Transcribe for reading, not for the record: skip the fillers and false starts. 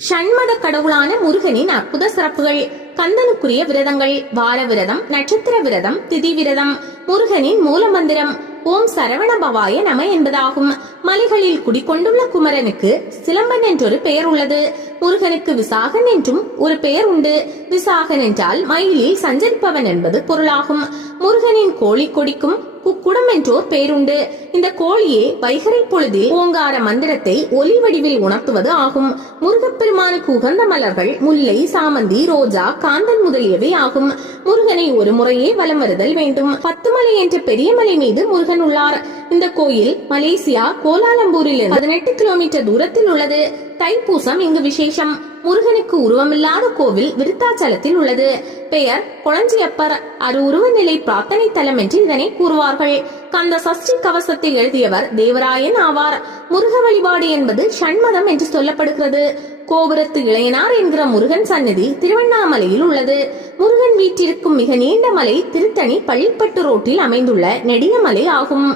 ஷண்மத கடவுளான முருகனின் அற்புத சிறப்புகள். கந்தனுக்குரிய விரதங்கள்: வார விரதம், நட்சத்திர விரதம், திதி விரதம். முருகனின் மூல மந்திரம் ஓம் சரவண பவாய நம என்பதாகும். மலைகளில் குடிக்கொண்டுள்ள குமரனுக்கு சிலம்பன் என்றொரு பெயர் உள்ளது. முருகனுக்கு விசாகன் என்றும் ஒரு பெயர் உண்டு. விசாகன் என்றால் மயிலில் சஞ்சரிப்பவன் என்பது பொருளாகும். முருகனின் கோழி கொடிக்கும் குக்குடம் என்றோர் பேருண்டு. இந்த கோழியே வைகரை பொழுதில் ஓங்கார மந்திரத்தை ஒலி வடிவில் உணர்த்துவது ஆகும். முருகப்பெருமானுக்கு உகந்த மலர்கள் முல்லை, சாமந்தி, ரோஜா, காந்தன் முதலியவை ஆகும். முருகனை ஒரு முறையே வலம் வருதல் வேண்டும். 10 மலை என்ற பெரிய மலை மீது முருகன் உள்ளார். இந்த கோயில் மலேசியா கோலாலம்பூரில் 18 கிலோமீட்டர் தூரத்தில் உள்ளது. தைப்பூசம் இங்கு விசேஷம். முருகனுக்கு உருவமில்லாத கோவில் விருத்தாச்சலத்தில் உள்ளது. பெயர் கொளஞ்சியப்பர். உருவ நிலை பிரார்த்தனை தலம் என்று இதனை கூறுவார்கள். கந்த சஷ்டி கவசத்தை எழுதியவர் தேவராயன் ஆவார். முருக வழிபாடு என்பது ஷண்மதம் என்று சொல்லப்படுகிறது. கோபுரத்து இளையனார் என்கிற முருகன் சன்னதி திருவண்ணாமலையில் உள்ளது. முருகன் வீட்டிற்கும் மிக நீண்ட மலை திருத்தணி பள்ளிப்பட்டு ரோட்டில் அமைந்துள்ள நெடிய மலை ஆகும்.